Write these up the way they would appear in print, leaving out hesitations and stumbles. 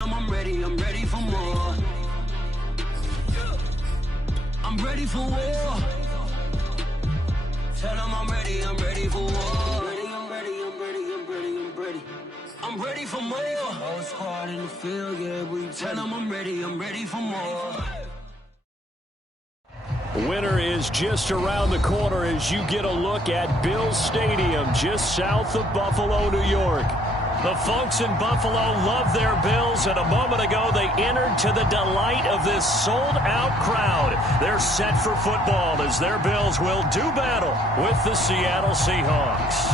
I'm ready for more. I'm ready for war. Tell them I'm ready for war. I'm ready. I'm ready for more. Whole squad in the field, yeah, we tell them I'm ready for more. Winter is just around the corner as you get a look at Bills Stadium just south of Buffalo, New York. The folks in Buffalo love their Bills, and a moment ago they entered to the delight of this sold-out crowd. They're set for football as their Bills will do battle with the Seattle Seahawks.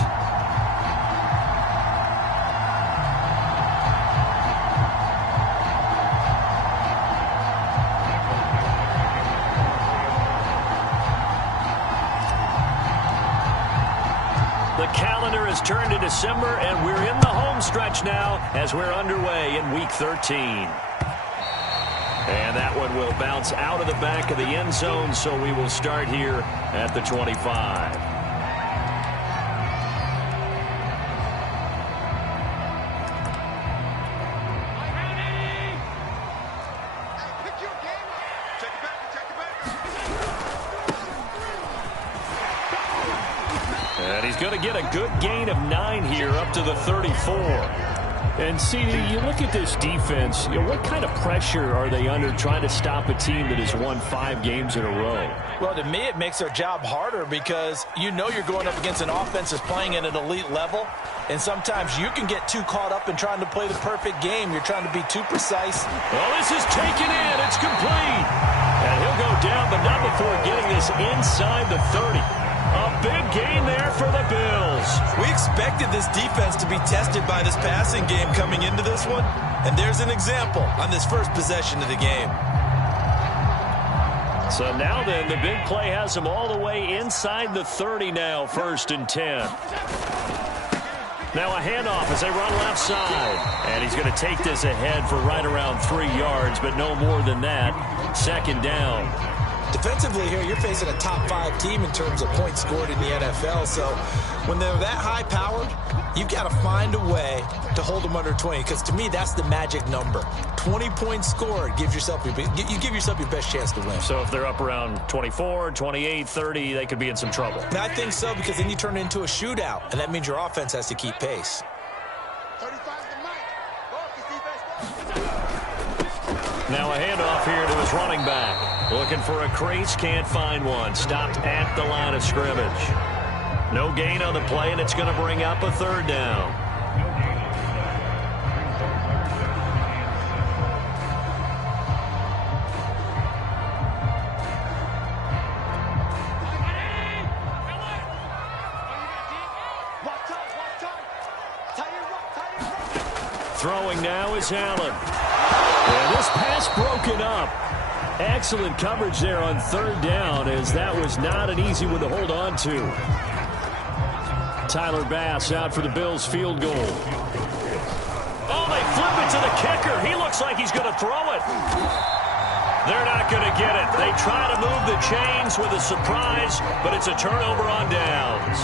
The calendar has turned to December, and we're in the home stretch now as we're underway in Week 13. And that one will bounce out of the back of the end zone, so we will start here at the 25. And he's going to get a good gain of 9 here up to the 34. And, CD, you look at this defense, what kind of pressure are they under trying to stop a team that has won 5 games in a row? Well, to me, it makes their job harder because you know you're going up against an offense that's playing at an elite level, and sometimes you can get too caught up in trying to play the perfect game. You're trying to be too precise. Well, this is taken in. It's complete. And he'll go down, but not before getting this inside the 30. A big gain there for the Bills. We expected this defense to be tested by this passing game coming into this one, and there's an example on this first possession of the game. So now then, the big play has them all the way inside the 30 now, 1st and 10. Now a handoff as they run left side. And he's going to take this ahead for right around 3 yards, but no more than that. 2nd down. Defensively here, you're facing a top 5 team in terms of points scored in the NFL. So when they're that high-powered, you've got to find a way to hold them under 20. Because to me, that's the magic number. 20 points scored, you give yourself your best chance to win. So if they're up around 24, 28, 30, they could be in some trouble. And I think so, because then you turn it into a shootout, and that means your offense has to keep pace. Now a handoff here to his running back. Looking for a crease, can't find one. Stopped at the line of scrimmage. No gain on the play, and it's going to bring up a 3rd down. Throwing now is Allen. And this pass broken up. Excellent coverage there on 3rd down, as that was not an easy one to hold on to. Tyler Bass out for the Bills field goal. Oh, they flip it to the kicker. He looks like he's going to throw it. They're not going to get it. They try to move the chains with a surprise, but it's a turnover on downs.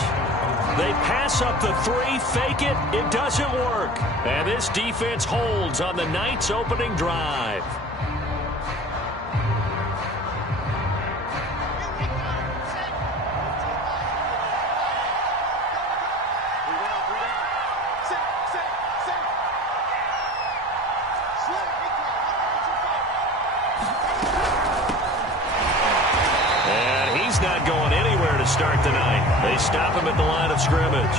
They pass up the 3, fake it. It doesn't work. And this defense holds on the night's opening drive. Not going anywhere to start tonight. They stop him at the line of scrimmage.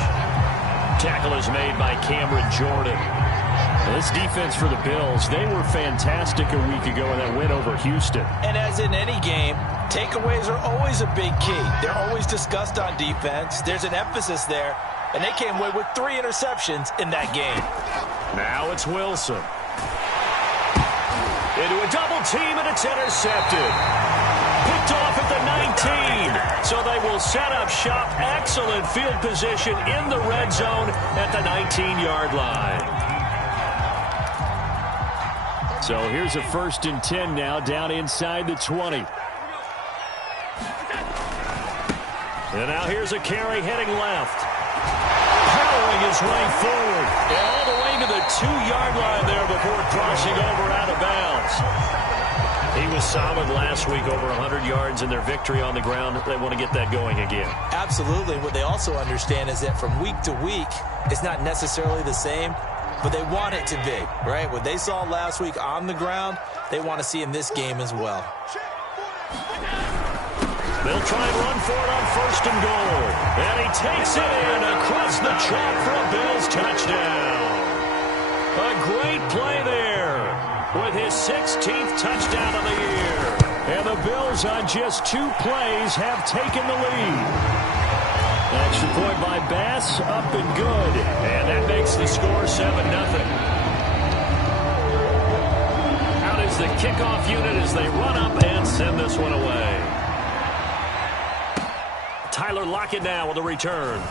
Tackle is made by Cameron Jordan. Well, this defense for the Bills, they were fantastic a week ago in that win over Houston. And as in any game, takeaways are always a big key. They're always discussed on defense. There's an emphasis there, and they came away with 3 interceptions in that game. Now it's Wilson. Into a double team, and it's intercepted. Picked off at the 19. So they will set up shop. Excellent field position in the red zone at the 19-yard line. So here's a 1st and 10 now, down inside the 20. And now here's a carry heading left. Powering his way forward. And all the way to the 2-yard line there before crossing over out of bounds. He was solid last week, over 100 yards in their victory on the ground. They want to get that going again. Absolutely. What they also understand is that from week to week, it's not necessarily the same, but they want it to be, right? What they saw last week on the ground, they want to see in this game as well. They'll try and run for it on 1st and goal. And he takes it in across the chalk for a Bills touchdown. A great play there with his 16th touchdown of the year. And the Bills on just 2 plays have taken the lead. Extra point by Bass, up and good. And that makes the score 7-0. Out is the kickoff unit as they run up and send this one away. Tyler Lockett now with a return.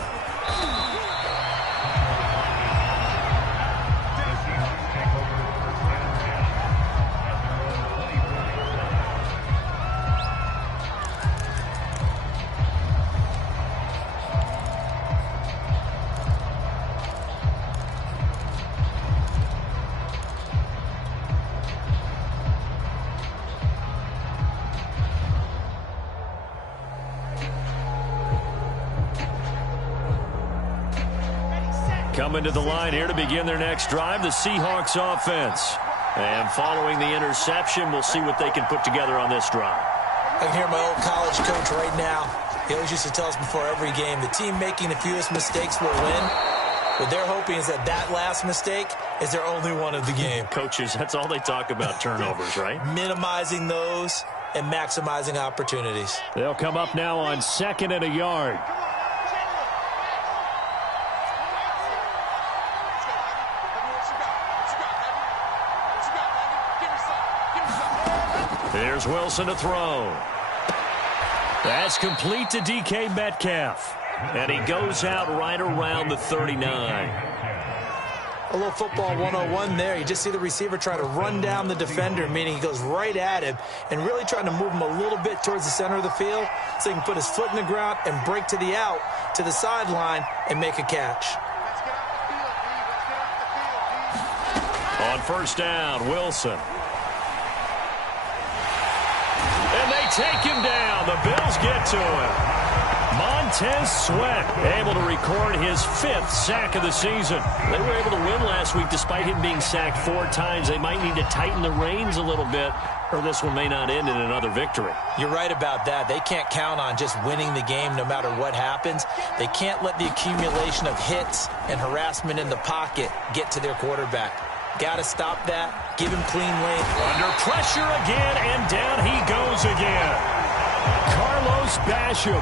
Coming to the line here to begin their next drive, the Seahawks offense. And following the interception, we'll see what they can put together on this drive. I can hear my old college coach right now. He always used to tell us before every game, the team making the fewest mistakes will win. What they're hoping is that last mistake is their only one of the game. Coaches, that's all they talk about, turnovers, right? Minimizing those and maximizing opportunities. They'll come up now on 2nd and a yard. Here's Wilson to throw. That's complete to DK Metcalf. And he goes out right around the 39. A little football 101 there. You just see the receiver try to run down the defender, meaning he goes right at him and really trying to move him a little bit towards the center of the field so he can put his foot in the ground and break to the out, to the sideline, and make a catch. On 1st down, Wilson. And they take him down. The Bills get to him. Montez Sweat able to record his 5th sack of the season. They were able to win last week despite him being sacked 4 times. They might need to tighten the reins a little bit, or this one may not end in another victory. You're right about that. They can't count on just winning the game no matter what happens. They can't let the accumulation of hits and harassment in the pocket get to their quarterback. Got to stop that. Give him clean lane. Under pressure again, and down he goes again. Carlos Basham.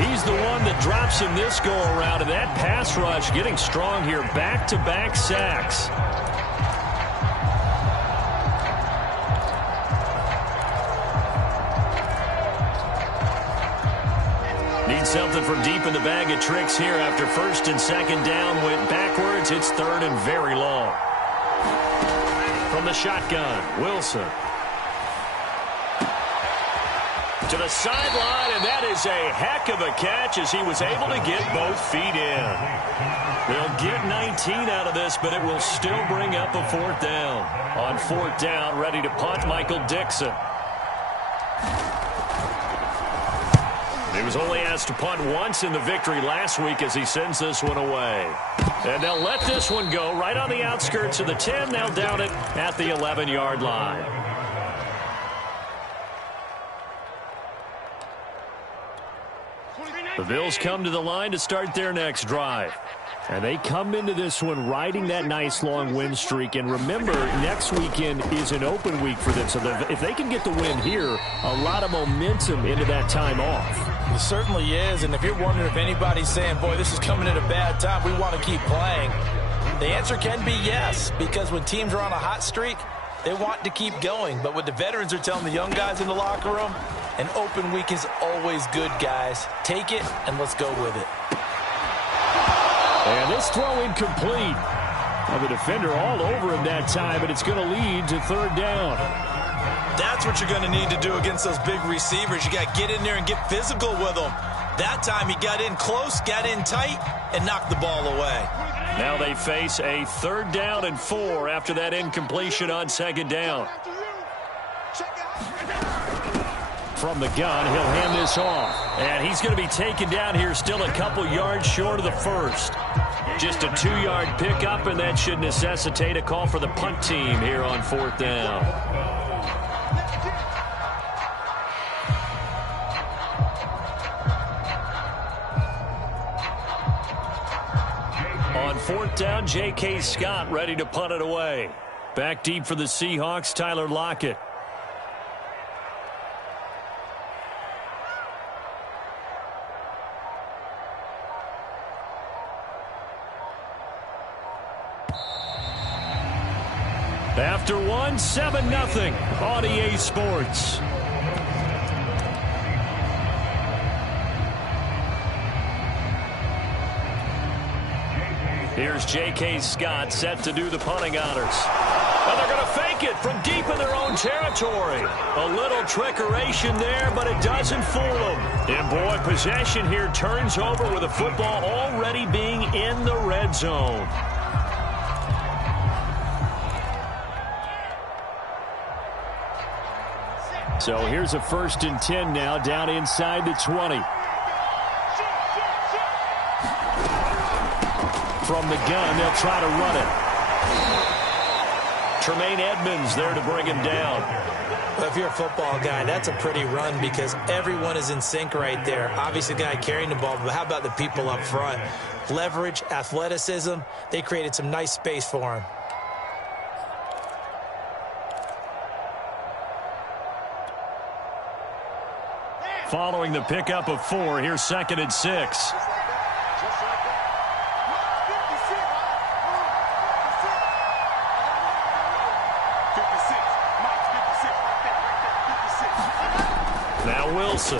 He's the one that drops him this go-around, and that pass rush getting strong here. Back-to-back sacks. Need something from deep in the bag of tricks here after 1st and 2nd down. Went backwards. It's 3rd and very long. From the shotgun, Wilson. To the sideline, and that is a heck of a catch as he was able to get both feet in. They'll get 19 out of this, but it will still bring up a 4th down. On 4th down, ready to punt, Michael Dixon. He was only asked to punt once in the victory last week as he sends this one away. And they'll let this one go right on the outskirts of the 10. They'll down it at the 11-yard line. The Bills come to the line to start their next drive. And they come into this one riding that nice long win streak. And remember, next weekend is an open week for them. So if they can get the win here, a lot of momentum into that time off. It certainly is. And if you're wondering if anybody's saying, boy, this is coming at a bad time, we want to keep playing, the answer can be yes. Because when teams are on a hot streak, they want to keep going. But what the veterans are telling the young guys in the locker room, an open week is always good, guys. Take it, and let's go with it. And this throw incomplete. Well, the defender all over him that time, but it's going to lead to 3rd down. That's what you're going to need to do against those big receivers. You got to get in there and get physical with them. That time he got in close, got in tight, and knocked the ball away. Now they face a 3rd down and 4 after that incompletion on 2nd down. From the gun, he'll hand this off. And he's going to be taken down here still a couple yards short of the first. Just a 2-yard pickup, and that should necessitate a call for the punt team here on 4th down. On 4th down, J.K. Scott ready to punt it away. Back deep for the Seahawks, Tyler Lockett. After one, 7-0 on EA Sports. Here's J.K. Scott set to do the punting honors. And they're going to fake it from deep in their own territory. A little trickeration there, but it doesn't fool them. And boy, possession here turns over with the football already being in the red zone. So here's a 1st and 10 now, down inside the 20. From the gun, they'll try to run it. Tremaine Edmonds there to bring him down. Well, if you're a football guy, that's a pretty run because everyone is in sync right there. Obviously, the guy carrying the ball, but how about the people up front? Leverage, athleticism, they created some nice space for him. Following the pickup of 4, here's 2nd and 6. Now Wilson.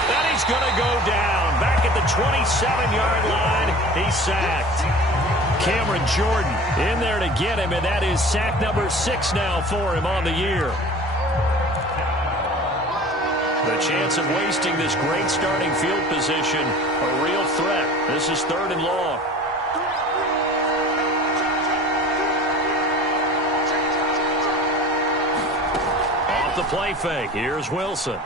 And he's going to go down. Back at the 27-yard line, he's sacked. Cameron Jordan in there to get him, and that is sack number 6 now for him on the year. The chance of wasting this great starting field position, a real threat. This is 3rd and long. Off the play fake, here's Wilson.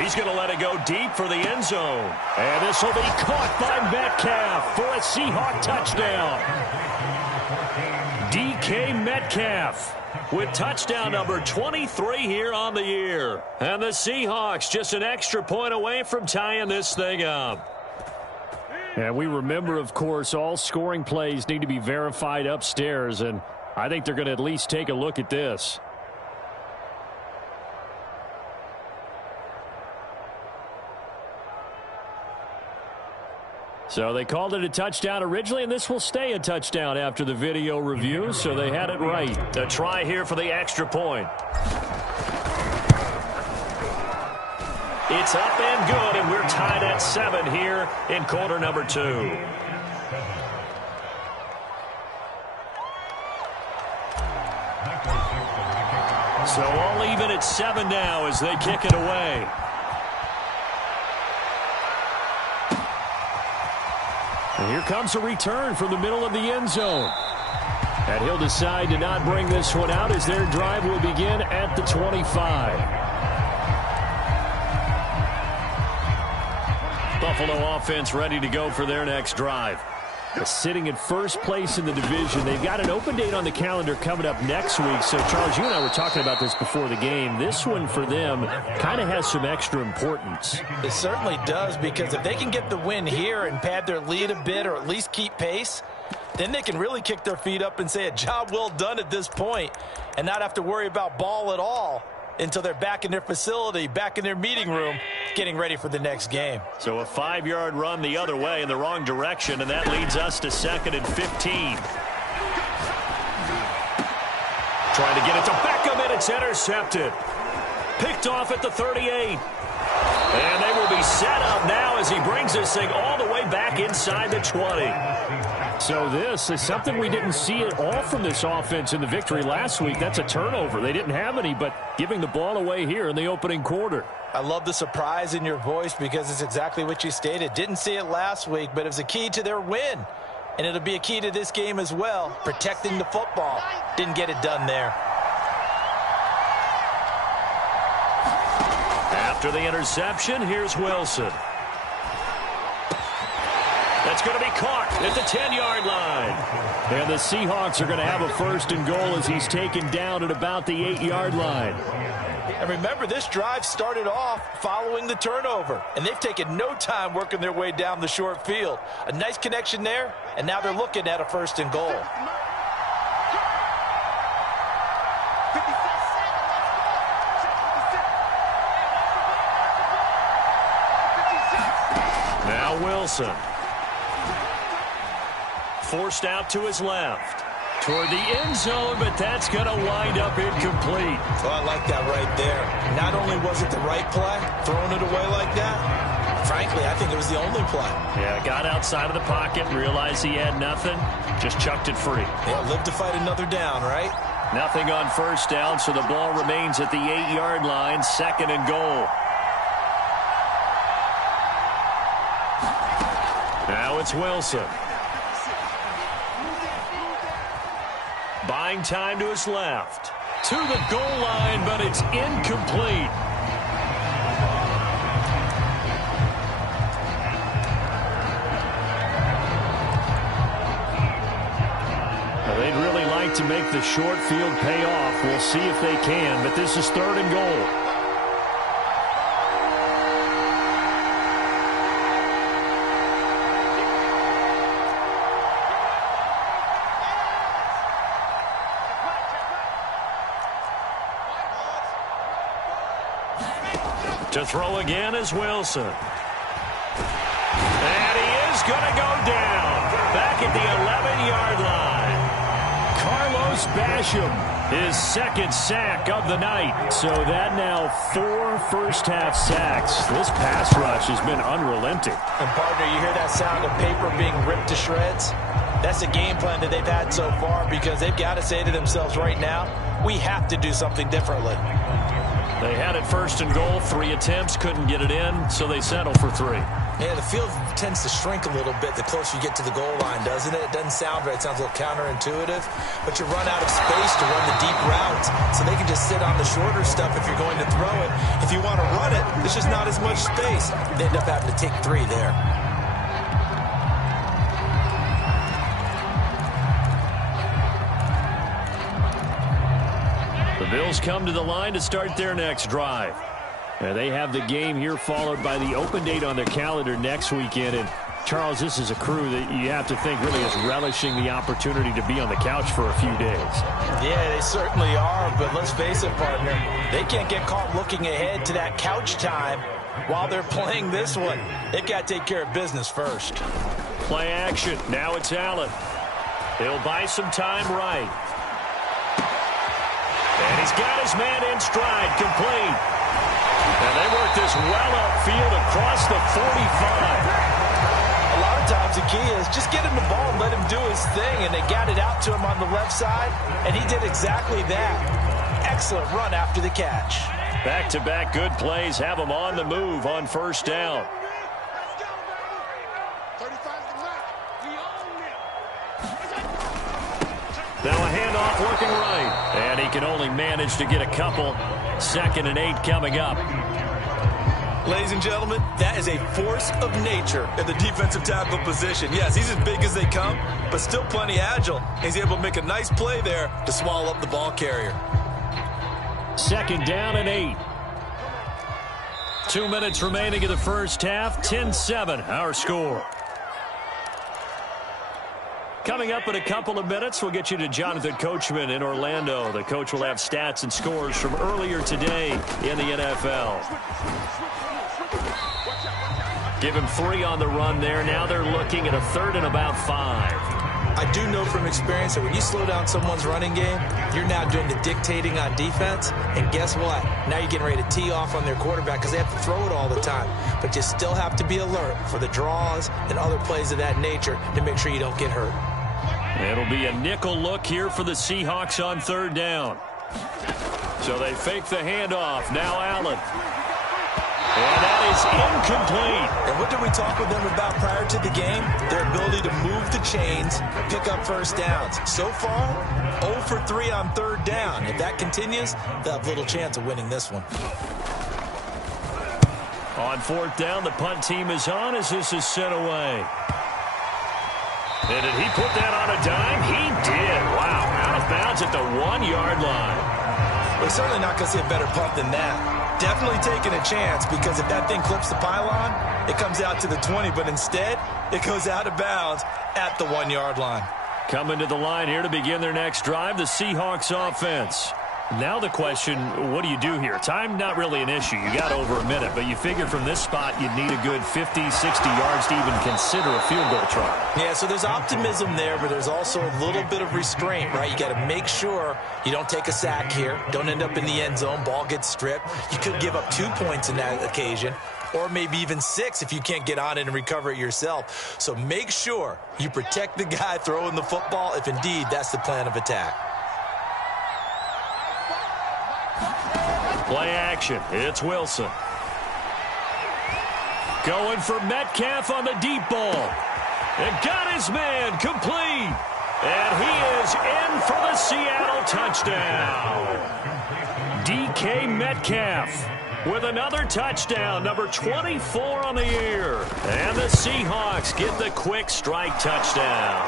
He's going to let it go deep for the end zone. And this will be caught by Metcalf for a Seahawk touchdown. DK Metcalf with touchdown number 23 here on the year. And the Seahawks just an extra point away from tying this thing up. And we remember, of course, all scoring plays need to be verified upstairs, and I think they're going to at least take a look at this. So they called it a touchdown originally, and this will stay a touchdown after the video review, so they had it right. A try here for the extra point. It's up and good, and we're tied at 7 here in quarter number 2. So all even at 7 now as they kick it away. And here comes a return from the middle of the end zone. And he'll decide to not bring this one out as their drive will begin at the 25. Buffalo offense ready to go for their next drive. Sitting at first place in the division. They've got an open date on the calendar coming up next week. So, Charles, you and I were talking about this before the game. This one for them kind of has some extra importance. It certainly does, because if they can get the win here and pad their lead a bit or at least keep pace, then they can really kick their feet up and say a job well done at this point and not have to worry about ball at all until they're back in their facility, back in their meeting room, getting ready for the next game. So a 5-yard run the other way in the wrong direction, and that leads us to 2nd and 15. Trying to get it to Beckham, and it's intercepted. Picked off at the 38. And they will be set up now as he brings this thing all the way back inside the 20. So this is something we didn't see at all from this offense in the victory last week. That's a turnover. They didn't have any, but giving the ball away here in the opening quarter. I love the surprise in your voice because it's exactly what you stated. Didn't see it last week, but it was a key to their win. And it'll be a key to this game as well, protecting the football. Didn't get it done there. After the interception, here's Wilson. That's going to be caught at the 10-yard line. And the Seahawks are going to have a first and goal as he's taken down at about the 8-yard line. And remember, this drive started off following the turnover. And they've taken no time working their way down the short field. A nice connection there, and now they're looking at a first and goal. Now Wilson. Forced out to his left. Toward the end zone, but that's going to wind up incomplete. Well, I like that right there. Not only was it the right play, throwing it away like that, frankly, I think it was the only play. Yeah, got outside of the pocket, realized he had nothing, just chucked it free. Yeah, live to fight another down, right? Nothing on first down, so the ball remains at the 8-yard line, second and goal. Now it's Wilson. Buying time to his left. To the goal line, but it's incomplete. They'd really like to make the short field pay off. We'll see if they can, but this is third and goal. To throw again is Wilson. And he is going to go down. Back at the 11-yard line. Carlos Basham, his second sack of the night. So that now 4 first-half sacks. This pass rush has been unrelenting. And, partner, you hear that sound of paper being ripped to shreds? That's the game plan that they've had so far because they've got to say to themselves right now, we have to do something differently. They had it first and goal, 3 attempts, couldn't get it in, so they settle for 3. Yeah, the field tends to shrink a little bit the closer you get to the goal line, doesn't it? It doesn't sound right. It sounds a little counterintuitive. But you run out of space to run the deep routes, so they can just sit on the shorter stuff if you're going to throw it. If you want to run it, there's just not as much space. They end up having to take 3 there. The Bills come to the line to start their next drive. And they have the game here followed by the open date on their calendar next weekend. And, Charles, this is a crew that you have to think really is relishing the opportunity to be on the couch for a few days. Yeah, they certainly are. But let's face it, partner, they can't get caught looking ahead to that couch time while they're playing this one. They've got to take care of business first. Play action. Now it's Allen. He'll buy some time right. And he's got his man in stride, complete. And they work this well upfield across the 45. A lot of times the key is just get him the ball and let him do his thing. And they got it out to him on the left side, and he did exactly that. Excellent run after the catch. Back-to-back good plays have him on the move on first down. Now a handoff working right. And he can only manage to get a couple. 2nd and 8 coming up. Ladies and gentlemen, that is a force of nature in the defensive tackle position. Yes, he's as big as they come, but still plenty agile. He's able to make a nice play there to swallow up the ball carrier. 2nd down and 8. 2 minutes remaining in the first half. 10-7, our score. Coming up in a couple of minutes, we'll get you to Jonathan Coachman in Orlando. The coach will have stats and scores from earlier today in the NFL. Give him 3 on the run there. Now they're looking at a 3rd and about 5. I do know from experience that when you slow down someone's running game, you're now doing the dictating on defense. And guess what? Now you're getting ready to tee off on their quarterback because they have to throw it all the time. But you still have to be alert for the draws and other plays of that nature to make sure you don't get hurt. It'll be a nickel look here for the Seahawks on third down. So they fake the handoff. Now Allen. And that is incomplete. And what did we talk with them about prior to the game? Their ability to move the chains, pick up first downs. So far, 0 for 3 on third down. If that continues, they'll have little chance of winning this one. On fourth down, the punt team is on as this is sent away. And did he put that on a dime? He did. Wow, out of bounds at the 1-yard line. We're certainly not going to see a better punt than that. Definitely taking a chance because if that thing clips the pylon, it comes out to the 20, but instead, it goes out of bounds at the 1-yard line. Coming to the line here to begin their next drive, the Seahawks offense. Now the question, what do you do here? Time not really an issue. You got over a minute, but you figure from this spot you'd need a good 50, 60 yards to even consider a field goal try. Yeah, so there's optimism there, but there's also a little bit of restraint, right? You got to make sure you don't take a sack here. Don't end up in the end zone. Ball gets stripped. You could give up 2 points in that occasion, or maybe even 6 if you can't get on it and recover it yourself. So make sure you protect the guy throwing the football if indeed that's the plan of attack. Play action. It's Wilson. Going for Metcalf on the deep ball. And got his man complete. And he is in for the Seattle touchdown. DK Metcalf with another touchdown, number 24 on the year. And the Seahawks get the quick strike touchdown.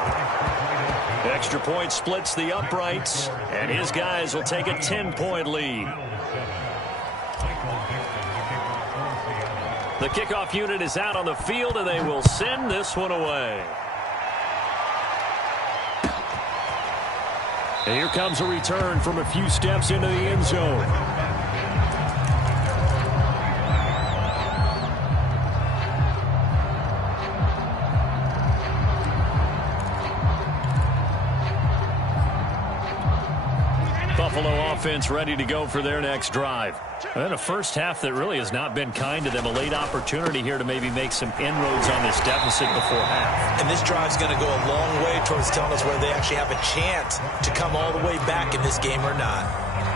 Extra point splits the uprights, and his guys will take a 10-point lead. The kickoff unit is out on the field, and they will send this one away. And here comes a return from a few steps into the end zone. Buffalo offense ready to go for their next drive. And a first half that really has not been kind to them. A late opportunity here to maybe make some inroads on this deficit before half. And this drive's going to go a long way towards telling us whether they actually have a chance to come all the way back in this game or not.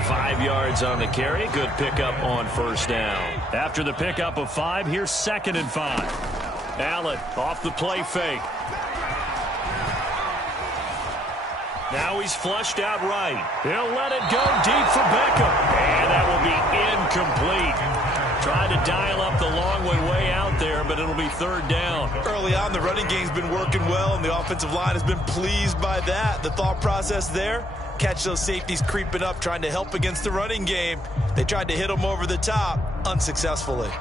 5 yards on the carry. Good pickup on first down. After the pickup of 5, here's 2nd and 5. Allen off the play fake. Now he's flushed out right. He'll let it go deep for Beckham. And that will be incomplete. Tried to dial up the long way out there, but it'll be third down. Early on, the running game's been working well, and the offensive line has been pleased by that. The thought process there, catch those safeties creeping up, trying to help against the running game. They tried to hit them over the top, unsuccessfully.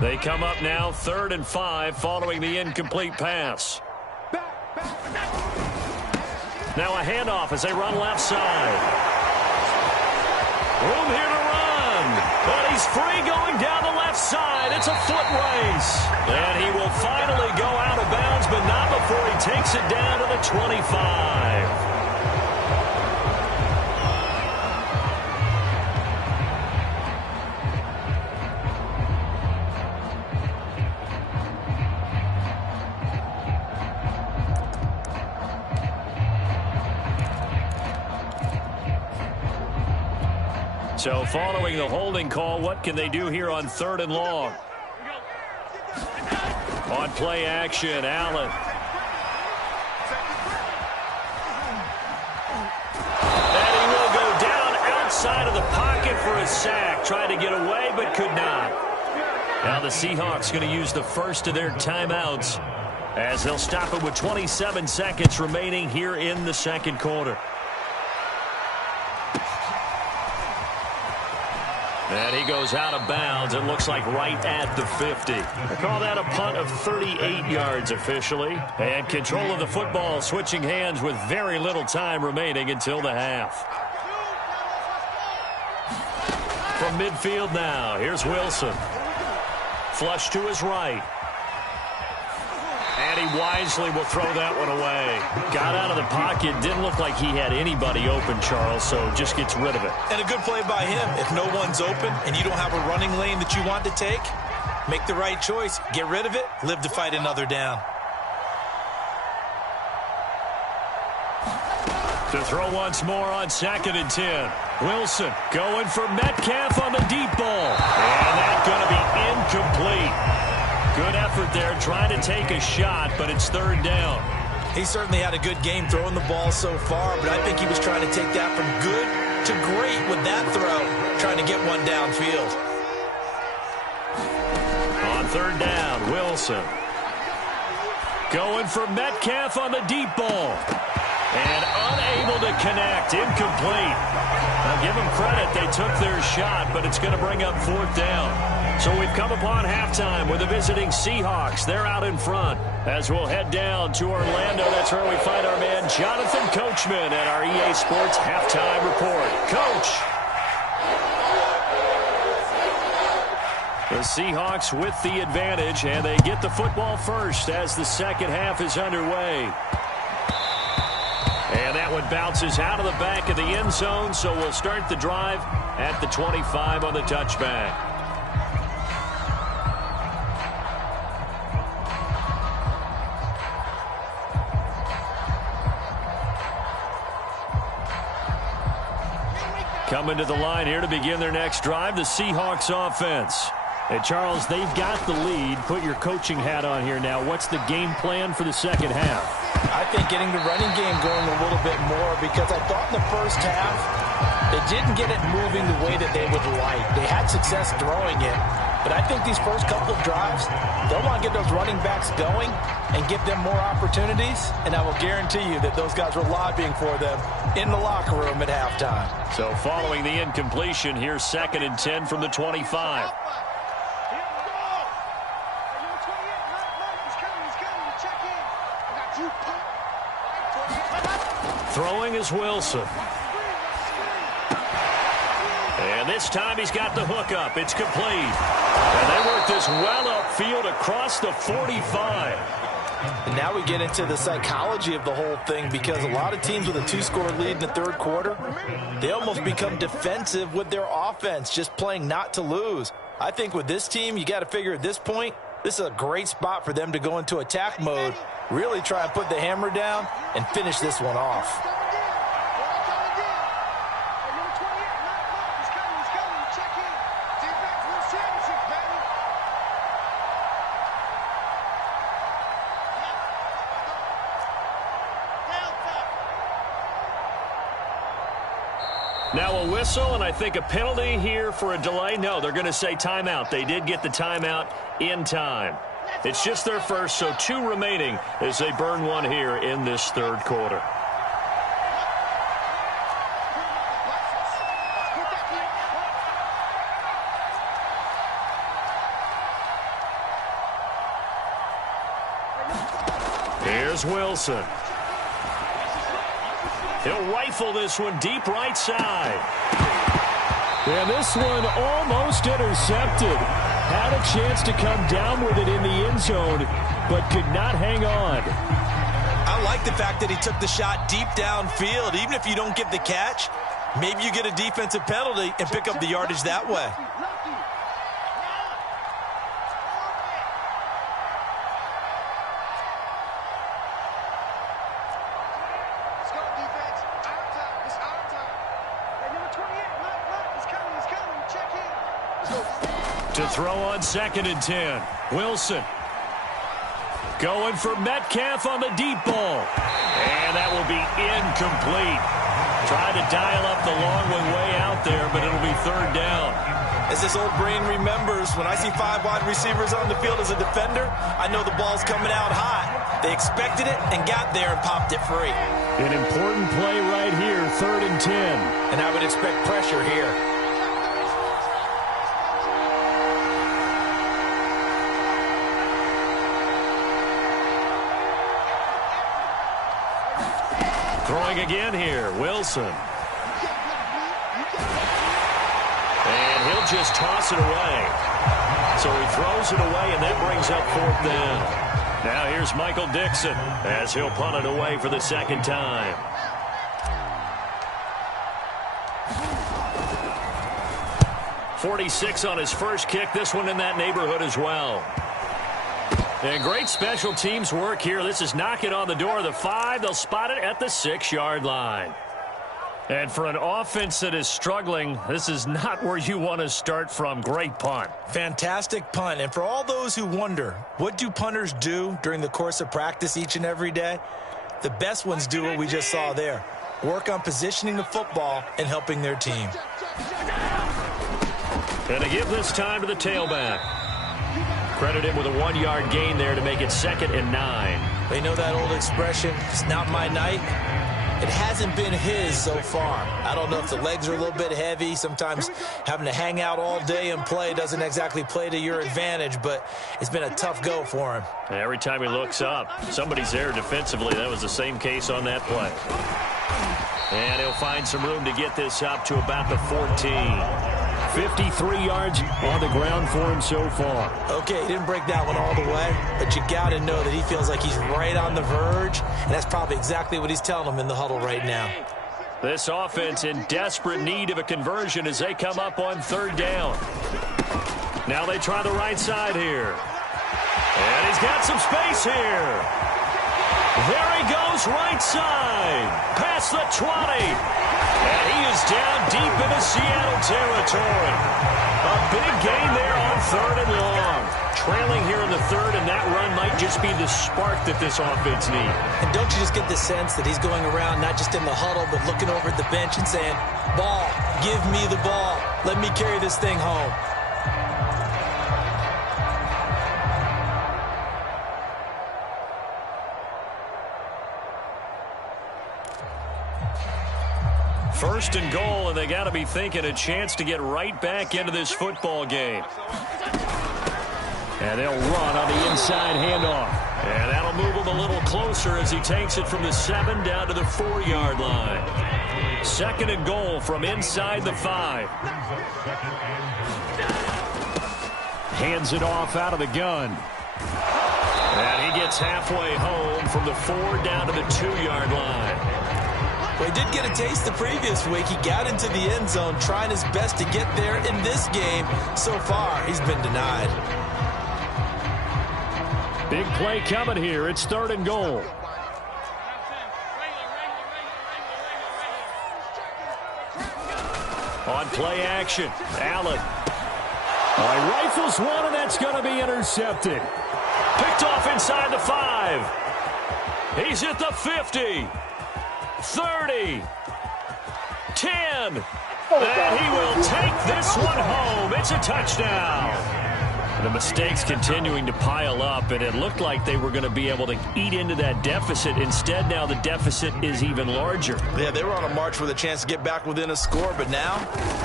They come up now 3rd and 5 following the incomplete pass. Now a handoff as they run left side. Room here to run. But he's free going down the left side. It's a foot race. And he will finally go out of bounds, but not before he takes it down to the 25. So following the holding call, what can they do here on 3rd and long? On play action, Allen. And he will go down outside of the pocket for a sack. Tried to get away, but could not. Now the Seahawks going to use the first of their timeouts as they'll stop it with 27 seconds remaining here in the second quarter. And he goes out of bounds. It looks like right at the 50. I call that a punt of 38 yards officially. And control of the football switching hands with very little time remaining until the half. From midfield now, here's Wilson. Flush to his right. And he wisely will throw that one away. Got out of the pocket. Didn't look like he had anybody open, Charles, so just gets rid of it. And a good play by him. If no one's open and you don't have a running lane that you want to take, make the right choice. Get rid of it. Live to fight another down. To throw once more on 2nd and 10. Wilson going for Metcalf on the deep ball. And that's going to be incomplete. Good effort there, trying to take a shot, but it's 3rd down. He certainly had a good game throwing the ball so far, but I think he was trying to take that from good to great with that throw, trying to get one downfield. On 3rd down, Wilson. Going for Metcalf on the deep ball. And unable to connect, incomplete. Now give them credit, they took their shot, but it's going to bring up 4th down. So we've come upon halftime with the visiting Seahawks. They're out in front. As we'll head down to Orlando, that's where we find our man Jonathan Coachman at our EA Sports Halftime Report. Coach! The Seahawks with the advantage, and they get the football first as the second half is underway. And that one bounces out of the back of the end zone, so we'll start the drive at the 25 on the touchback. Coming to the line here to begin their next drive, the Seahawks offense. Hey, Charles, they've got the lead. Put your coaching hat on here now. What's the game plan for the second half? I think getting the running game going a little bit more, because I thought in the first half they didn't get it moving the way that they would like. They had success throwing it, but I think these first couple of drives, they'll want to get those running backs going and give them more opportunities, and I will guarantee you that those guys were lobbying for them in the locker room at halftime. So following the incompletion, here's 2nd and 10 from the 25. Throwing is Wilson. And this time he's got the hook up. It's complete. And they work this well upfield across the 45. And now we get into the psychology of the whole thing, because a lot of teams with a 2-score lead in the 3rd quarter, they almost become defensive with their offense, just playing not to lose. I think with this team, you got to figure at this point, this is a great spot for them to go into attack mode, really try and put the hammer down and finish this one off. Now a whistle, and I think a penalty here for a delay. No, they're going to say timeout. They did get the timeout in time. It's just their first, so 2 remaining as they burn one here in this 3rd quarter. Here's Wilson. He'll rifle this one deep right side. And this one almost intercepted. Had a chance to come down with it in the end zone, but could not hang on. I like the fact that he took the shot deep downfield. Even if you don't get the catch, maybe you get a defensive penalty and pick up the yardage that way. To throw on 2nd and 10. Wilson going for Metcalf on the deep ball. And that will be incomplete. Tried to dial up the long one way out there, but it'll be 3rd down. As this old brain remembers, when I see 5 wide receivers on the field as a defender, I know the ball's coming out hot. They expected it and got there and popped it free. An important play right here, 3rd and 10. And I would expect pressure here. Throwing again here, Wilson. And he'll just toss it away. So he throws it away, and that brings up 4th down. Now here's Michael Dixon as he'll punt it away for the second time. .46 on his first kick. This one in that neighborhood as well. And great special teams work here. This is knocking on the door of the 5. They'll spot it at the 6-yard line. And for an offense that is struggling, this is not where you want to start from. Great punt. Fantastic punt. And for all those who wonder, what do punters do during the course of practice each and every day? The best ones do what we just saw there. Work on positioning the football and helping their team. And they give this time to the tailback. Credit him with a 1-yard gain there to make it 2nd and 9. They know that old expression, it's not my night. It hasn't been his so far. I don't know if the legs are a little bit heavy. Sometimes having to hang out all day and play doesn't exactly play to your advantage, but it's been a tough go for him. And every time he looks up, somebody's there defensively. That was the same case on that play. And he'll find some room to get this up to about the 14. 53 yards on the ground for him so far. Okay, he didn't break that one all the way, but you got to know that he feels like he's right on the verge, and that's probably exactly what he's telling them in the huddle right now. This offense in desperate need of a conversion as they come up on 3rd down. Now they try the right side here. And he's got some space here. There he goes, right side. Past the 20. And he is down deep into Seattle territory. A big gain there on 3rd and long. Trailing here in the 3rd, and that run might just be the spark that this offense needs. And don't you just get the sense that he's going around not just in the huddle, but looking over at the bench and saying, ball, give me the ball. Let me carry this thing home. First and goal, and they got to be thinking a chance to get right back into this football game. And they'll run on the inside handoff. And that'll move him a little closer as he takes it from the 7 down to the 4-yard line. 2nd and goal from inside the 5. Hands it off out of the gun. And he gets halfway home from the 4 down to the 2-yard line. Well, he did get a taste the previous week. He got into the end zone trying his best to get there in this game. So far, he's been denied. Big play coming here. It's 3rd and goal. On play action, Allen. Rifles one, and that's going to be intercepted. Picked off inside the 5. He's at the 50. 30, 10, and he will take this one home. It's a touchdown. The mistakes continuing to pile up, and it looked like they were going to be able to eat into that deficit. Instead, now the deficit is even larger. Yeah, they were on a march with a chance to get back within a score, but now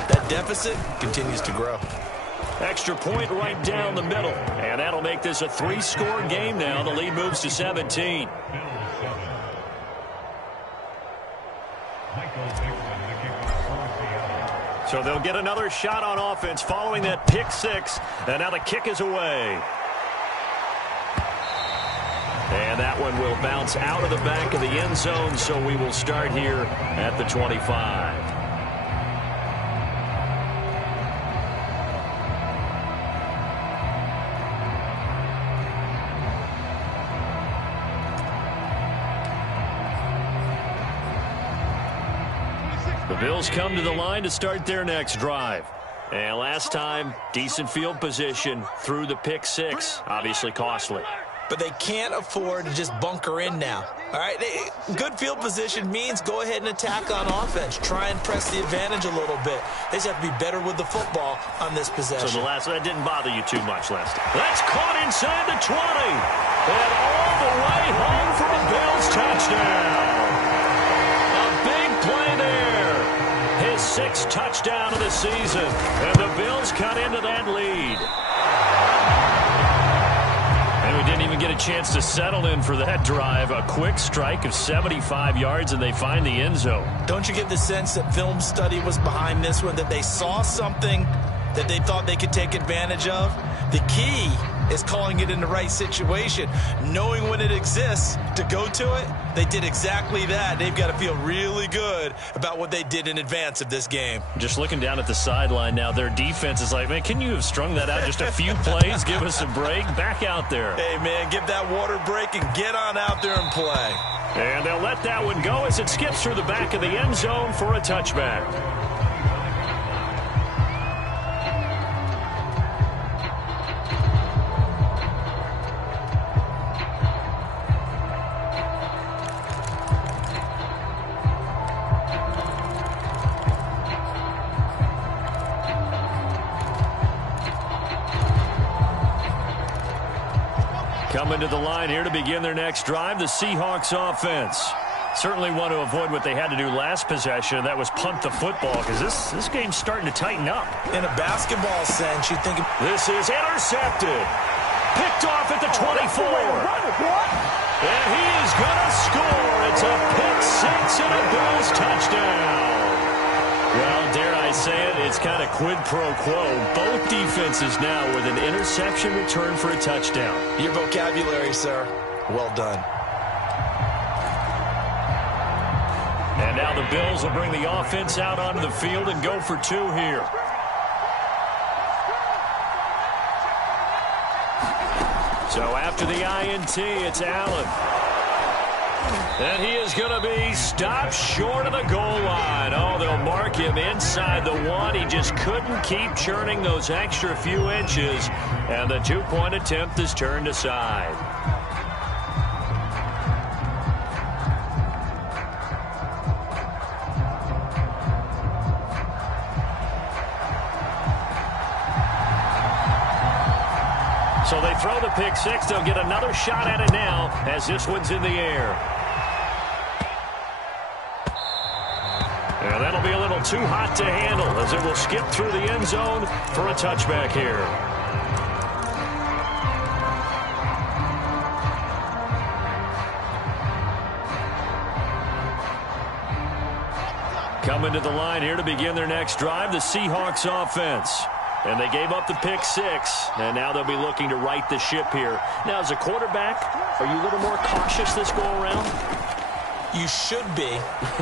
that deficit continues to grow. Extra point right down the middle, and that'll make this a 3-score game now. The lead moves to 17. So they'll get another shot on offense following that pick 6. And now the kick is away. And that one will bounce out of the back of the end zone. So we will start here at the 25. The Bills come to the line to start their next drive. And last time, decent field position through the pick 6. Obviously costly. But they can't afford to just bunker in now. All right, good field position means go ahead and attack on offense. Try and press the advantage a little bit. They just have to be better with the football on this possession. So that didn't bother you too much last time. That's caught inside the 20. And all the way home for a Bills touchdown. A big play there. His 6th touchdown of the season. And the Bills cut into that lead. And we didn't even get a chance to settle in for that drive. A quick strike of 75 yards, and they find the end zone. Don't you get the sense that film study was behind this one, that they saw something that they thought they could take advantage of? The key is calling it in the right situation, knowing when it exists to go to it. They did exactly that. They've got to feel really good about what they did in advance of this game. Just looking down at the sideline now, their defense is like, man, can you have strung that out just a few plays? Give us a break. Back out there. Hey, man, give that water break and get on out there and play. And they'll let that one go as it skips through the back of the end zone for a touchback. Coming to the line here to begin their next drive, the Seahawks offense. Certainly want to avoid what they had to do last possession. That was punt the football, because this game's starting to tighten up. In a basketball sense, you think... This is intercepted. Picked off at the 24. And he is going to score. It's a pick six and a Bills touchdown. Well, dare I say it, it's kind of quid pro quo. Both defenses now with an interception return for a touchdown. Your vocabulary, sir. Well done. And now the Bills will bring the offense out onto the field and go for two here. So after the INT, it's Allen. And he is going to be stopped short of the goal line. Oh, they'll mark him inside the one. He just couldn't keep churning those extra few inches. And the two-point attempt is turned aside. So they throw the pick six. They'll get another shot at it now as this one's in the air. And that'll be a little too hot to handle as it will skip through the end zone for a touchback here. Coming to the line here to begin their next drive, the Seahawks offense. And they gave up the pick six, and now they'll be looking to right the ship here. Now, as a quarterback, are you a little more cautious this go-around? You should be,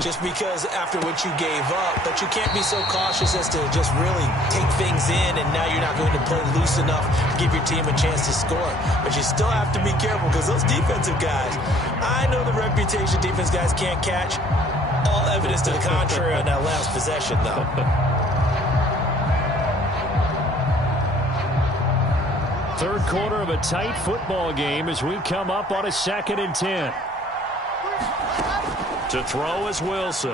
just because after what you gave up, but you can't be so cautious as to just really take things in, and now you're not going to play loose enough to give your team a chance to score. But you still have to be careful because those defensive guys, I know the reputation defense guys can't catch. All evidence to the contrary on that last possession, though. Third quarter of a tight football game as we come up on a 2nd and 10. To throw is Wilson.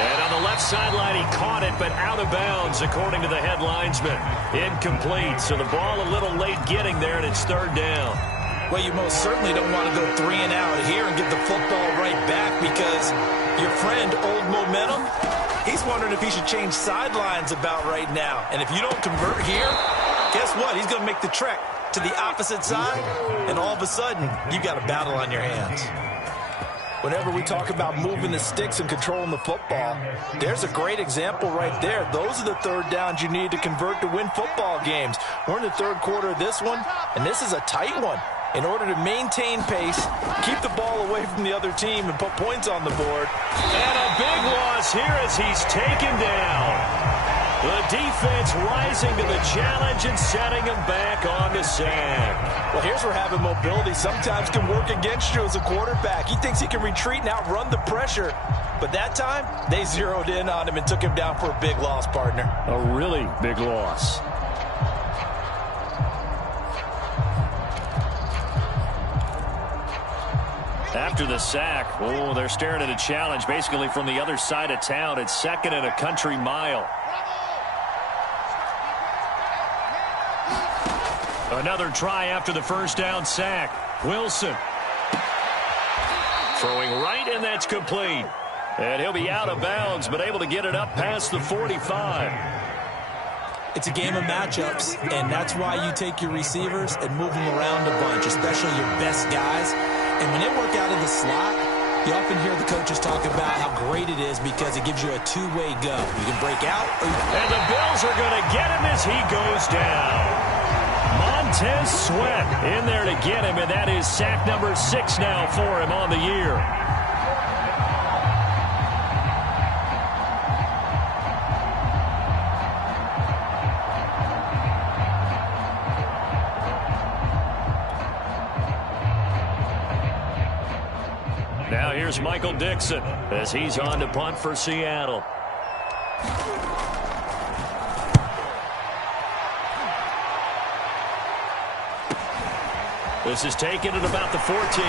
And on the left sideline, he caught it, but out of bounds, according to the head linesman. Incomplete, so the ball a little late getting there, and it's third down. Well, you most certainly don't want to go 3 and out here and get the football right back because your friend, Old Momentum, he's wondering if he should change sidelines about right now. And if you don't convert here, guess what? He's going to make the trek to the opposite side, and all of a sudden, you've got a battle on your hands. Whenever we talk about moving the sticks and controlling the football, there's a great example right there. Those are the third downs you need to convert to win football games. We're in the third quarter of this one, and this is a tight one. In order to maintain pace, keep the ball away from the other team, and put points on the board. And a big loss here as he's taken down. The defense rising to the challenge and setting him back on the sack. Well, here's where having mobility sometimes can work against you as a quarterback. He thinks he can retreat and outrun the pressure. But that time, they zeroed in on him and took him down for a big loss, partner. A really big loss. After the sack, oh, they're staring at a challenge basically from the other side of town. It's 2nd and a country mile. Another try after the first down sack. Wilson. Throwing right, and that's complete. And he'll be out of bounds, but able to get it up past the 45. It's a game of matchups, and that's why you take your receivers and move them around a bunch, especially your best guys. And when they work out of the slot, You often hear the coaches talk about how great it is because it gives you a two-way go. You can break out. And the Bills are going to get him as he goes down. Montez Sweat in there to get him, and that is sack number 6 now for him on the year. Now here's Michael Dixon as he's on to punt for Seattle. This is taken at about the 14.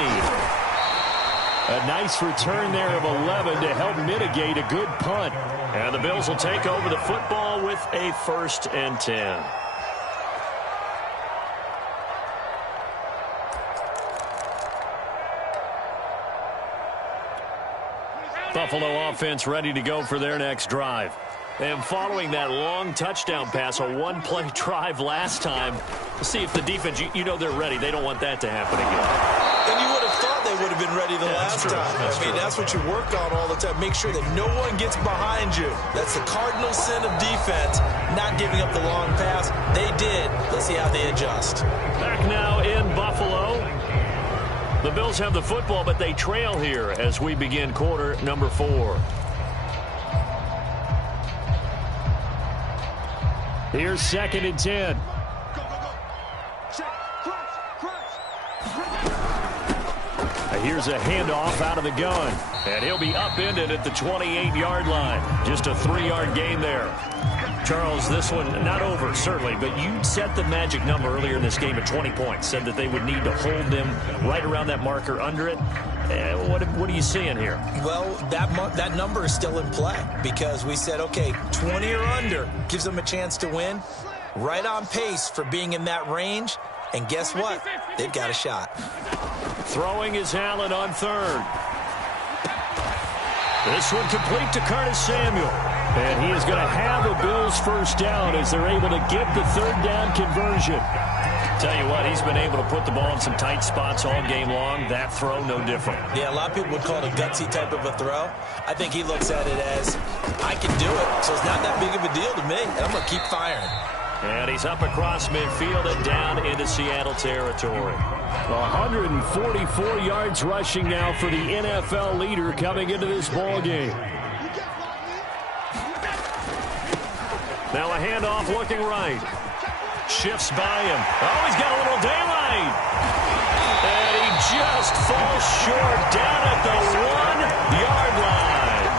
A nice return there of 11 to help mitigate a good punt. And the Bills will take over the football with a 1st and 10. Buffalo offense ready to go for their next drive. And following that long touchdown pass, a one-play drive last time, we'll see if the defense, you know they're ready. They don't want that to happen again. And you would have thought they would have been ready the last time. That's what you work on all the time. Make sure that no one gets behind you. That's the cardinal sin of defense, not giving up the long pass. They did. Let's see how they adjust. Back now in Buffalo. The Bills have the football, but they trail here as we begin quarter number 4. Here's 2nd and 10. Here's a handoff out of the gun. And he'll be upended at the 28-yard line. Just a 3-yard gain there. Charles, this one not over, certainly, but you set the magic number earlier in this game at 20 points. Said that they would need to hold them right around that marker under it. What are you seeing here? Well, that number is still in play because we said, okay, 20 or under gives them a chance to win. Right on pace for being in that range. And guess what? They've got a shot. Throwing is Allen on 3rd. This one complete to Curtis Samuel. And he is going to have a Bills 1st down as they're able to get the 3rd down conversion. Tell you what, he's been able to put the ball in some tight spots all game long. That throw, no different. Yeah, a lot of people would call it a gutsy type of a throw. I think he looks at it as, I can do it, so it's not that big of a deal to me, and I'm going to keep firing. And he's up across midfield and down into Seattle territory. 144 yards rushing now for the NFL leader coming into this ball game. Now a handoff looking right. Shifts by him. Oh, he's got a little daylight. And he just falls short down at the 1-yard line.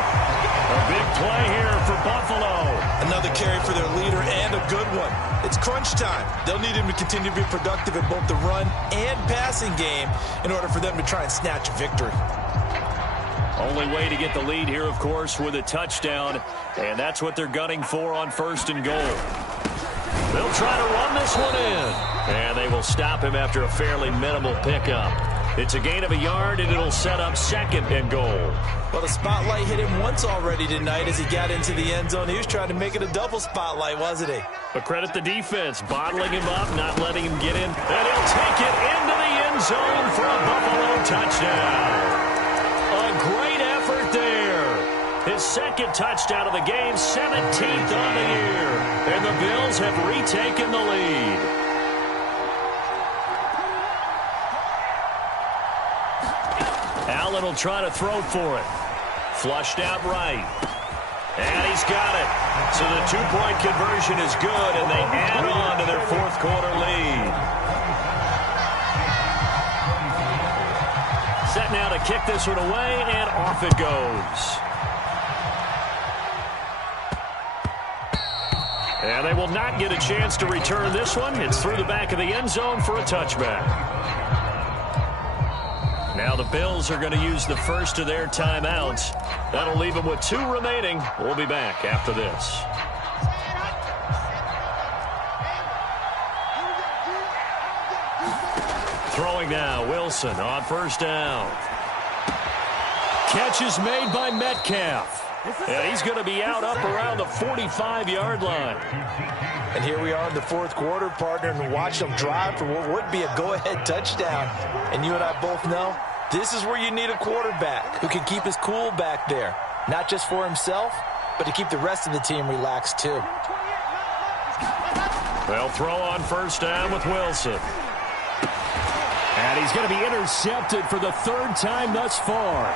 A big play here for Buffalo. Another carry for their leader and a good one. It's crunch time. They'll need him to continue to be productive in both the run and passing game in order for them to try and snatch a victory. Only way to get the lead here, of course, with a touchdown. And that's what they're gunning for on 1st and goal. They'll try to run this one in. And they will stop him after a fairly minimal pickup. It's a gain of a yard, and it'll set up 2nd and goal. Well, the spotlight hit him once already tonight as he got into the end zone. He was trying to make it a double spotlight, wasn't he? But credit the defense, bottling him up, not letting him get in. And he'll take it into the end zone for a Buffalo touchdown. A great effort there. His 2nd touchdown of the game, 17th on the year. And the Bills have retaken the lead. Allen will try to throw for it. Flushed out right. And he's got it. So the 2-point conversion is good, and they add on to their 4th quarter lead. Set now to kick this one away, and off it goes. And they will not get a chance to return this one. It's through the back of the end zone for a touchback. Now the Bills are going to use the first of their timeouts. That'll leave them with 2 remaining. We'll be back after this. Throwing now, Wilson on 1st down. Catch is made by Metcalf. And he's going to be out up around the 45-yard line. And here we are in the 4th quarter, partner, and watch them drive for what would be a go-ahead touchdown. And you and I both know This is where you need a quarterback who can keep his cool back there. Not just for himself, but to keep the rest of the team relaxed too. They'll throw on first down with Wilson. And he's going to be intercepted for the third time thus far.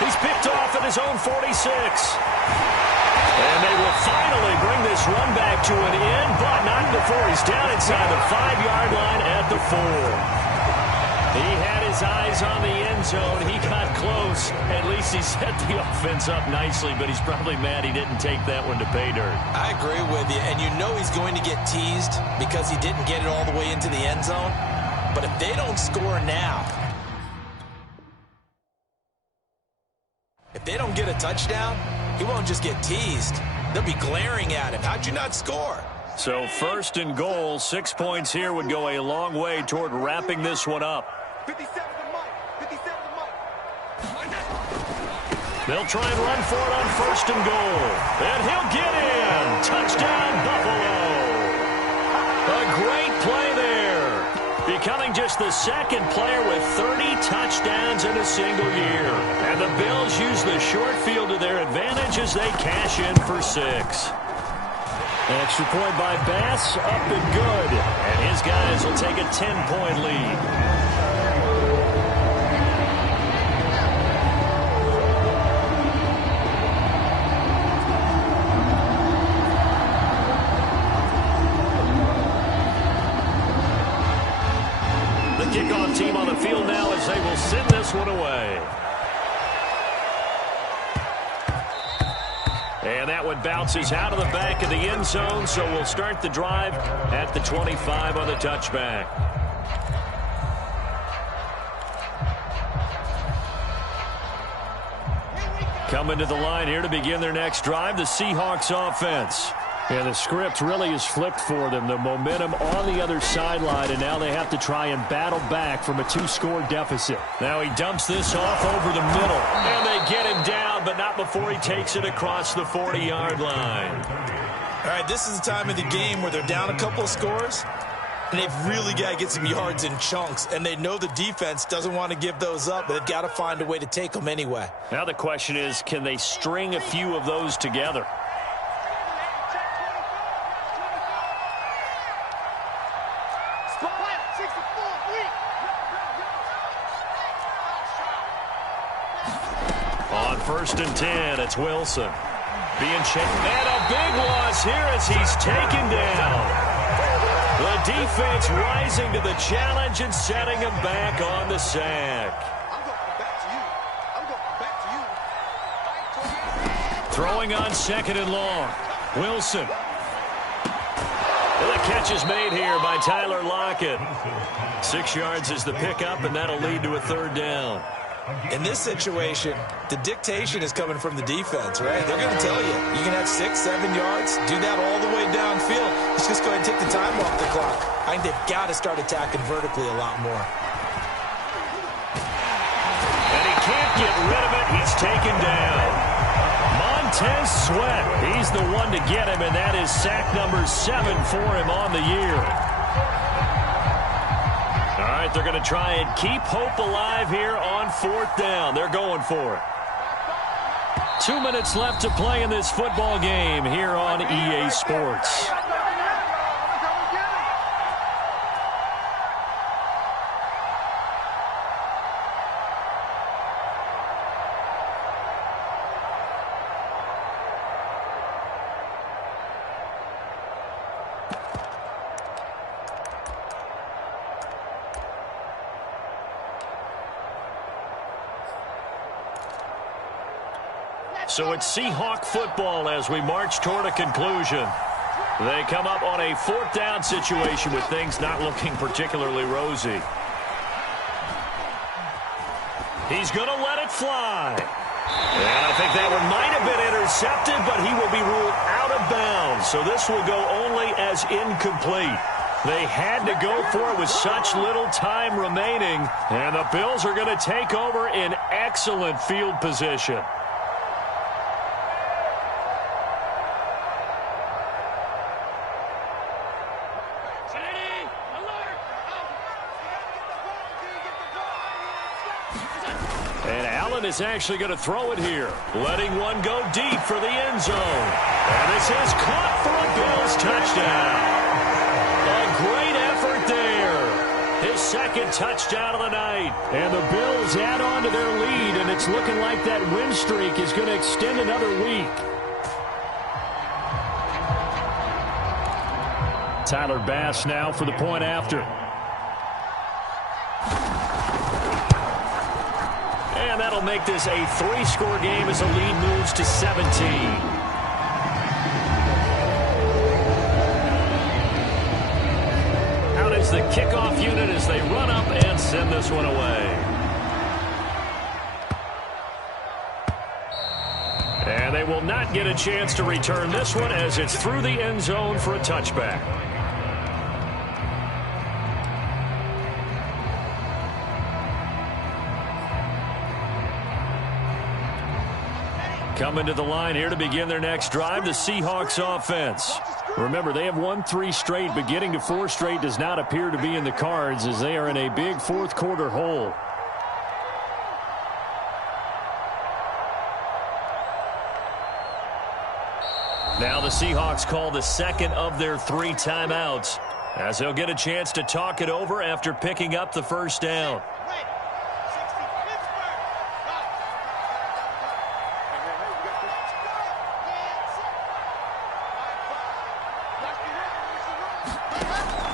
He's picked off at his own 46. And they will finally bring this run back to an end, but not before he's down inside the 5-yard line at the 4. He had his eyes on the end zone. He got close. At least he set the offense up nicely, but he's probably mad he didn't take that one to pay dirt. I agree with you, and you know he's going to get teased because he didn't get it all the way into the end zone. But if they don't score now, if they don't get a touchdown, he won't just get teased. They'll be glaring at him. How'd you not score? So first and goal, 6 points here would go a long way toward wrapping this one up. 57 to Mike. 57 to Mike. They'll try and run for it on first and goal. And he'll get in. Touchdown, Buffalo. A great play there. Becoming just the second player with 30 touchdowns in a single year. And the Bills use the short field to their advantage as they cash in for 6. Extra point by Bass, up and good. And his guys will take a 10-point lead. The kickoff team on the field now as they will send this one away. And that one bounces out of the back of the end zone, so we'll start the drive at the 25 on the touchback. Coming to the line here to begin their next drive, the Seahawks offense. Yeah, the script really is flipped for them. The momentum on the other sideline, and now they have to try and battle back from a 2-score deficit. Now he dumps this off over the middle, and they get him down, but not before he takes it across the 40-yard line. All right, this is the time of the game where they're down a couple of scores, and they've really got to get some yards in chunks, and they know the defense doesn't want to give those up, but they've got to find a way to take them anyway. Now the question is, can they string a few of those together? First and 10, it's Wilson. Being checked. And a big loss here as he's taken down. The defense rising to the challenge and setting him back on the sack. Throwing on second and long. Wilson. Well, the catch is made here by Tyler Lockett. 6 yards is the pickup, and that'll lead to a third down. In this situation, the dictation is coming from the defense, right? They're going to tell you, you can have 6, 7 yards, do that all the way downfield. Let's just go ahead and take the time off the clock. I think they've got to start attacking vertically a lot more. And he can't get rid of it. He's taken down. Montez Sweat, he's the one to get him, and that is sack number 7 for him on the year. All right, they're going to try and keep hope alive here on 4th down. They're going for it. 2 minutes left to play in this football game here on EA Sports. So it's Seahawk football as we march toward a conclusion. They come up on a 4th down situation with things not looking particularly rosy. He's going to let it fly. And I think that one might have been intercepted, but he will be ruled out of bounds. So this will go only as incomplete. They had to go for it with such little time remaining. And the Bills are going to take over in excellent field position. And Allen is actually going to throw it here, letting one go deep for the end zone. And this is caught for a Bills touchdown. A great effort there. His second touchdown of the night. And the Bills add on to their lead, and it's looking like that win streak is going to extend another week. Tyler Bass now for the point after. And that'll make this a 3-score game as the lead moves to 17. Out is the kickoff unit as they run up and send this one away. And they will not get a chance to return this one as it's through the end zone for a touchback. Coming to the line here to begin their next drive, the Seahawks offense. Remember, they have won 3 straight, but getting to 4 straight does not appear to be in the cards as they are in a big fourth-quarter hole. Now the Seahawks call the second of their 3 timeouts as they'll get a chance to talk it over after picking up the first down.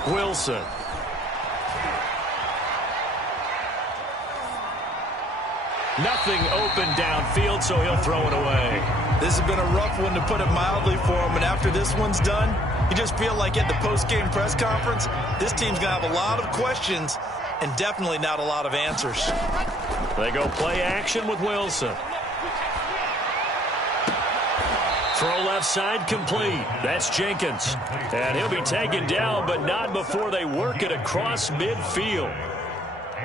Wilson. Nothing open downfield, so he'll throw it away. This has been a rough one, to put it mildly, for him. And after this one's done, you just feel like at the post-game press conference, this team's going to have a lot of questions and definitely not a lot of answers. They go play action with Wilson. Throw left side complete. That's Jenkins. And he'll be taken down, but not before they work it across midfield.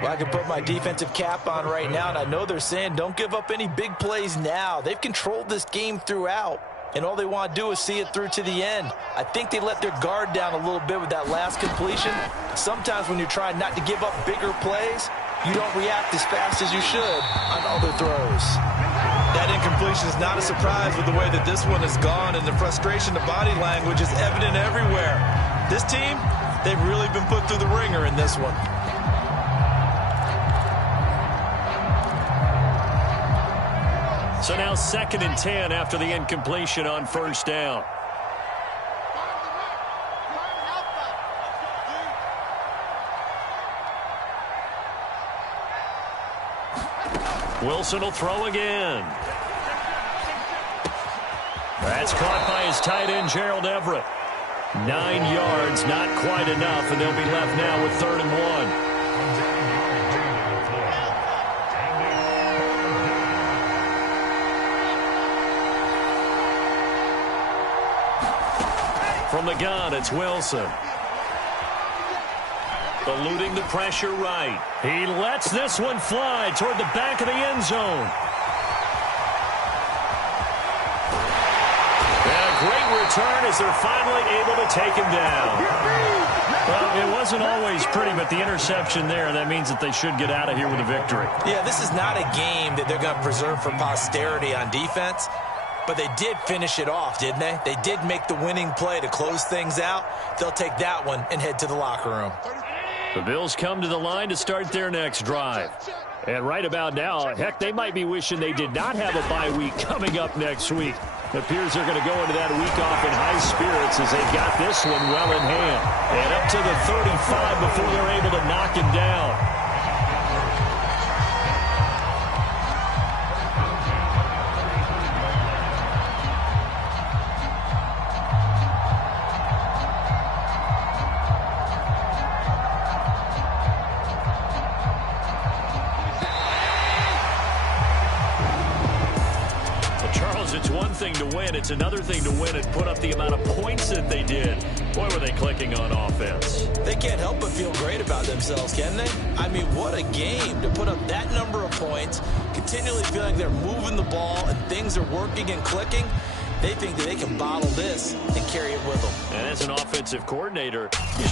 Well, I can put my defensive cap on right now, and I know they're saying don't give up any big plays now. They've controlled this game throughout, and all they want to do is see it through to the end. I think they let their guard down a little bit with that last completion. Sometimes when you're trying not to give up bigger plays, you don't react as fast as you should on other throws. That incompletion is not a surprise with the way that this one has gone, and the frustration, the body language is evident everywhere. This team, they've really been put through the ringer in this one. So now 2nd and 10 after the incompletion on first down. Wilson will throw again. That's caught by his tight end, Gerald Everett. 9 yards, not quite enough, and they'll be left now with 3rd and 1. From the gun, it's Wilson. Eluding the pressure right. He lets this one fly toward the back of the end zone. And a great return as they're finally able to take him down. Well, it wasn't always pretty, but the interception there, that means that they should get out of here with a victory. Yeah, this is not a game that they're going to preserve for posterity on defense. But they did finish it off, didn't they? They did make the winning play to close things out. They'll take that one and head to the locker room. The Bills come to the line to start their next drive. And right about now, heck, they might be wishing they did not have a bye week coming up next week. It appears they're going to go into that week off in high spirits as they've got this one well in hand. And up to the 35 before they're able to knock him down. It's one thing to win. It's another thing to win and put up the amount of points that they did. Boy, were they clicking on offense. They can't help but feel great about themselves, can they? I mean, what a game to put up that number of points, continually feeling they're moving the ball and things are working and clicking. They think that they can bottle this and carry it with them. And as an offensive coordinator, you